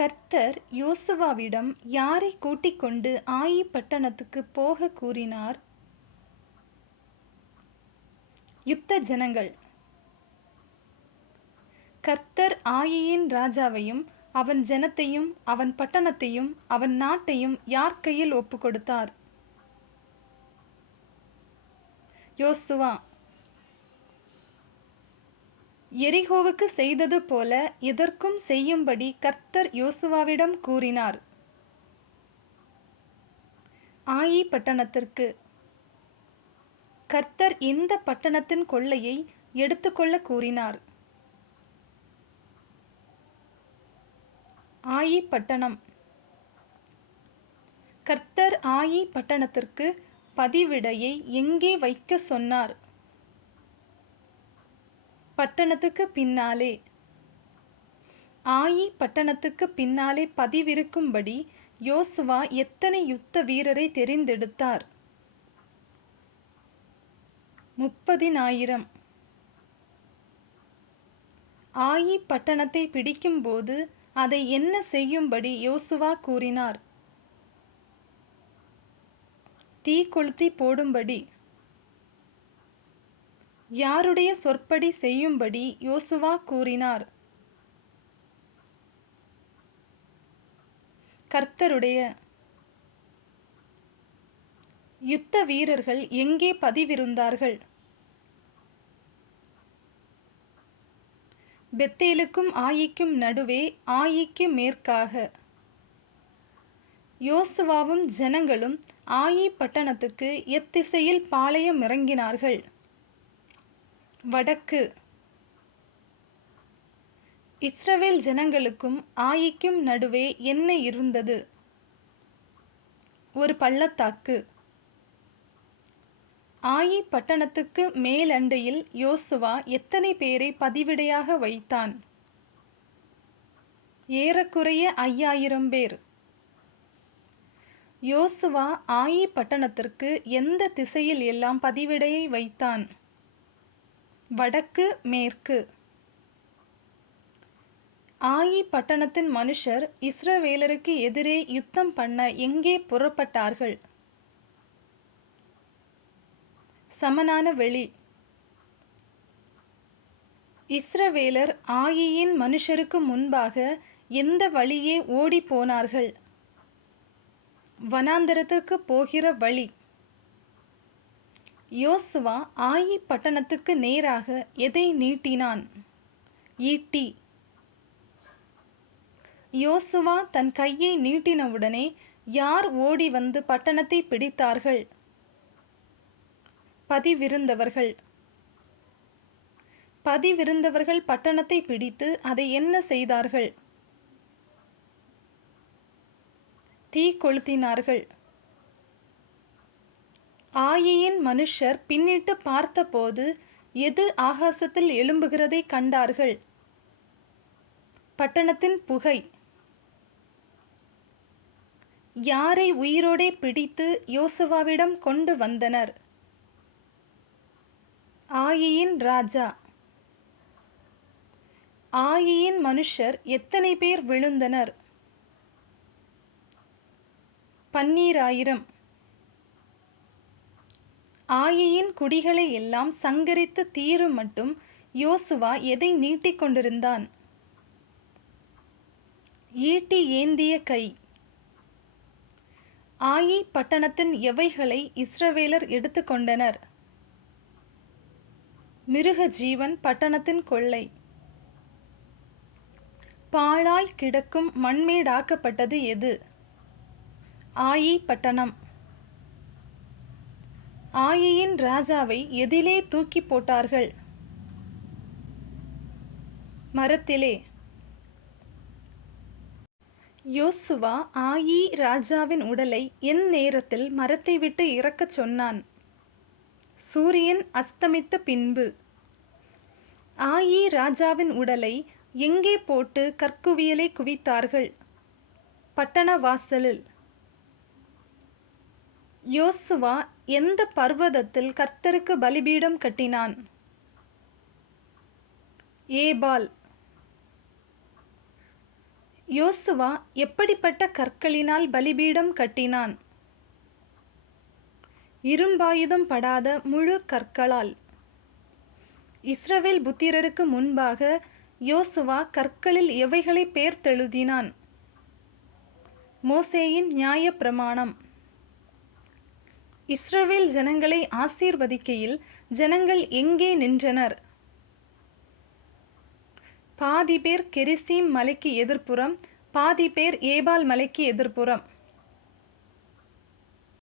கர்த்தர் யோசுவாவிடம் யாரை கூட்டிக் கொண்டு ஆயி பட்டணத்துக்குப் போகக் கூறினார்? யுத்த ஜனங்கள். கர்த்தர் ஆயியின் ராஜாவையும் அவன் ஜனத்தையும் அவன் பட்டணத்தையும் அவன் நாட்டையும் யார் கையில் ஒப்புக் கொடுத்தார்? யோசுவா. எரிகோவுக்கு செய்தது போல எதற்கும் செய்யும்படி கர்த்தர் யோசுவாவிடம் கூறினார். ஆயி பட்டணத்திற்கு. கர்த்தர் இந்த பட்டணத்தின் கொள்ளையை எடுத்துக்கொள்ள கூறினார். ஆயி பட்டணம். கர்த்தர் ஆயி பட்டணத்திற்கு பதிவிடையை எங்கே வைக்க சொன்னார்? பட்டணத்துக்கு பின்னாலே. ஆயி பட்டணத்துக்கு பின்னாலே பதிவிருக்கும்படி யோசுவா எத்தனை யுத்த வீரரை தெரிந்தெடுத்தார்? 30,000. ஆயி பட்டணத்தை பிடிக்கும்போது அதை என்ன செய்யும்படி யோசுவா கூறினார்? தீ கொளுத்தி போடும்படி. யாருடைய சொற்படி செய்யும்படி யோசுவா கூறினார்? கர்த்தருடைய. யுத்த வீரர்கள் எங்கே பதிவிருந்தார்கள்? பெத்தேலுக்கும் ஆயிக்கும் நடுவே, ஆயிக்கு மேற்காக. யோசுவாவும் ஜனங்களும் ஆயி பட்டணத்துக்கு எத்திசையில் பாளையம் இறங்கினார்கள்? வடக்கு. இஸ்ரவேல் ஜனங்களுக்கும் ஆயிக்கும் நடுவே என்ன இருந்தது? ஒரு பள்ளத்தாக்கு. ஆயி பட்டணத்துக்கு மேலண்டையில் யோசுவா எத்தனை பேரை பதிவிடையாக வைத்தான்? ஏறக்குறைய 5000 பேர். யோசுவா ஆயி பட்டணத்திற்கு எந்த திசையில் எல்லாம் பதிவிடையை வைத்தான்? வடக்கு, மேற்கு. ஆயி பட்டணத்தின் மனுஷர் இஸ்ரவேலருக்கு எதிரே யுத்தம் பண்ண எங்கே புறப்பட்டார்கள்? சமனான வெளி. இஸ்ரவேலர் ஆயியின் மனுஷருக்கு முன்பாக எந்த வழியே ஓடி போனார்கள்? வனாந்தரத்திற்கு போகிற வழி. யோசுவா ஆயி பட்டணத்துக்கு நேராக எதை நீட்டினான்? ஈட்டி. யோசுவா தன் கையை நீட்டினவுடனே யார் ஓடி வந்து பட்டணத்தை பிடித்தார்கள்? பதிவிருந்தவர்கள். பதிவிருந்தவர்கள் பட்டணத்தை பிடித்து அதை என்ன செய்தார்கள்? தீ கொளுத்தினார்கள். ஆயியின் மனுஷர் பின்னிட்டு பார்த்தபோது எது ஆகாசத்தில் எழும்புகிறதை கண்டார்கள்? பட்டணத்தின் புகை. யாரை உயிரோடே பிடித்து யோசுவாவிடம் கொண்டு வந்தனர்? ஆயியின் ராஜா. ஆயியின் மனுஷர் எத்தனை பேர் விழுந்தனர்? 12,000. ஆயியின் குடிகளை எல்லாம் சங்கரித்து தீரும் மட்டும் யோசுவா எதை நீட்டிக் கொண்டிருந்தான்? ஈட்டி ஏந்திய கை. ஆயி பட்டணத்தின் எவைகளை இஸ்ரவேலர் எடுத்துக்கொண்டனர்? மிருக ஜீவன், பட்டணத்தின் கொள்ளை. பாழாய் கிடக்கும் மண்மேடாக்கப்பட்டது எது? ஆயி பட்டணம். ஆயியின் ராஜாவை எதிலே தூக்கி போட்டார்கள்? மரத்திலே. யோசுவா ஆயி ராஜாவின் உடலை நேரத்தில் மரத்தை விட்டு இறக்கச் சொன்னான்? சூரியன் அஸ்தமித்த பின்பு. ஆயி ராஜாவின் உடலை எங்கே போட்டு கற்குவியலை குவித்தார்கள்? பட்டண வாசலில். யோசுவா எந்த பர்வதத்தில் கர்த்தருக்கு பலிபீடம் கட்டினான்? ஏபால். யோசுவா எப்படிப்பட்ட கற்களினால் பலிபீடம் கட்டினான்? இரும்பாயுதம் படாத முழு கற்களால். இஸ்ரவேல் புத்திரருக்கு முன்பாக யோசுவா கற்களில் எவைகளை பேர்த்தெழுதினான்? மோசேயின் நியாயப்பிரமாணம். இஸ்ரவேல் ஜனங்களை ஆசீர்வதிக்கையில் ஜனங்கள் எங்கே நின்றனர்? பாதி பேர் கெரிசீம் மலைக்கு எதிர்ப்புறம், பாதி பேர் ஏபால் மலைக்கு எதிர்ப்புறம்.